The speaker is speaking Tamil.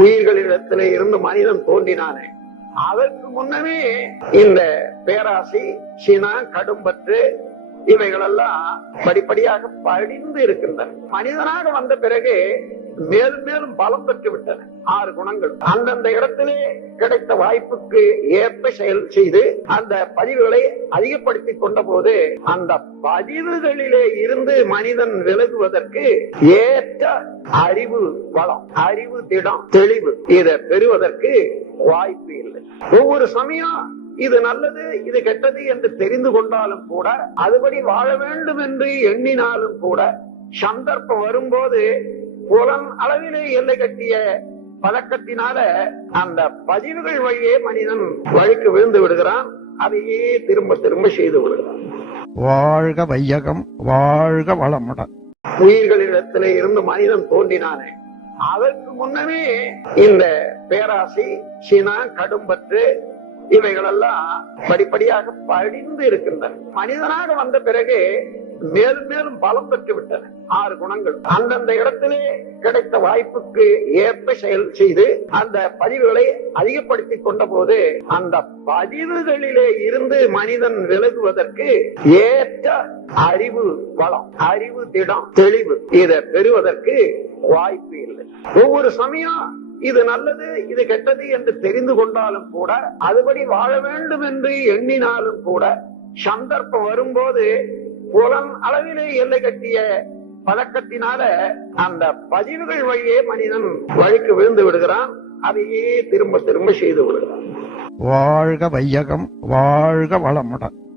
உயிர்களிடத்திலே இருந்து மனிதன் தோன்றினானே, அதற்கு முன்னமே இந்த பேராசை, சினா, கடும்பற்று இவைகளெல்லாம் படிப்படியாக படிந்து இருக்கின்றன. மனிதனாக வந்த பிறகு மேலும் மேலும் பலம் பெற்று விட்டன 6 குணங்கள். அந்தந்த இடத்திலே கிடைத்த வாய்ப்புக்கு ஏற்ப செயல் செய்து அந்த பதிவுகளை அதிகப்படுத்திக் கொண்ட போது அந்த பதிவுகளிலே இருந்து மனிதன் விலகுவதற்கு ஏற்ற அறிவு வளம், அறிவு திடம், தெளிவு இதை பெறுவதற்கு வாய்ப்பு இல்லை. ஒவ்வொரு சமயம் இது நல்லது, இது கெட்டது என்று தெரிந்து கொண்டாலும் கூட, அதுபடி வாழ வேண்டும் என்று எண்ணினாலும் கூட, சந்தர்ப்பம் வரும்போது புலன் அளவிலே எல்லை கட்டிய பழக்கத்தினால அந்த பதிவுகள் வழியே மனிதன் வழிக்கு விழுந்து விடுகிறான். அதையே திரும்ப திரும்ப செய்து விடுகிறான். வாழ்க வையகம், வாழ்க வளமுடன். உயிர்களிடத்திலே இருந்து மனிதன் தோன்றினானே, அதற்கு முன்னமே இந்த பேராசை, சினா, கடும்பற்று இவைகளெல்லாம் படிப்படியாக படிந்து இருக்கின்றன. மனிதனாக வந்த பிறகு மேலும் மேலும் பலம் பெற்று விட்டன 6 குணங்கள். அந்தந்த இடத்திலே கிடைத்த வாய்ப்புக்கு ஏற்ப செயல் செய்து அந்த பதிவுகளை அதிகப்படுத்திக் கொண்ட போது அந்த பதிவுகளிலே இருந்து மனிதன் விலகுவதற்கு ஏற்ற அறிவு வளம், அறிவு திடம், தெளிவு இதை பெறுவதற்கு வாய்ப்பு இல்லை. ஒவ்வொரு சமயம் இது நல்லது, இது கெட்டது என்று தெரிந்து கொண்டாலும் கூட, அதுபடி வாழ வேண்டும் என்று எண்ணினாலும் கூட, சந்தர்ப்பம் வரும்போது புலன் அளவிலே எல்லை கட்டிய பழக்கத்தினால அந்த பதிவுகள் வழியே மனிதன் வழிக்கு விழுந்து விடுகிறான். அதையே திரும்ப திரும்ப செய்து விடுகிறான். வாழ்க வையகம், வாழ்க வளமுடன்.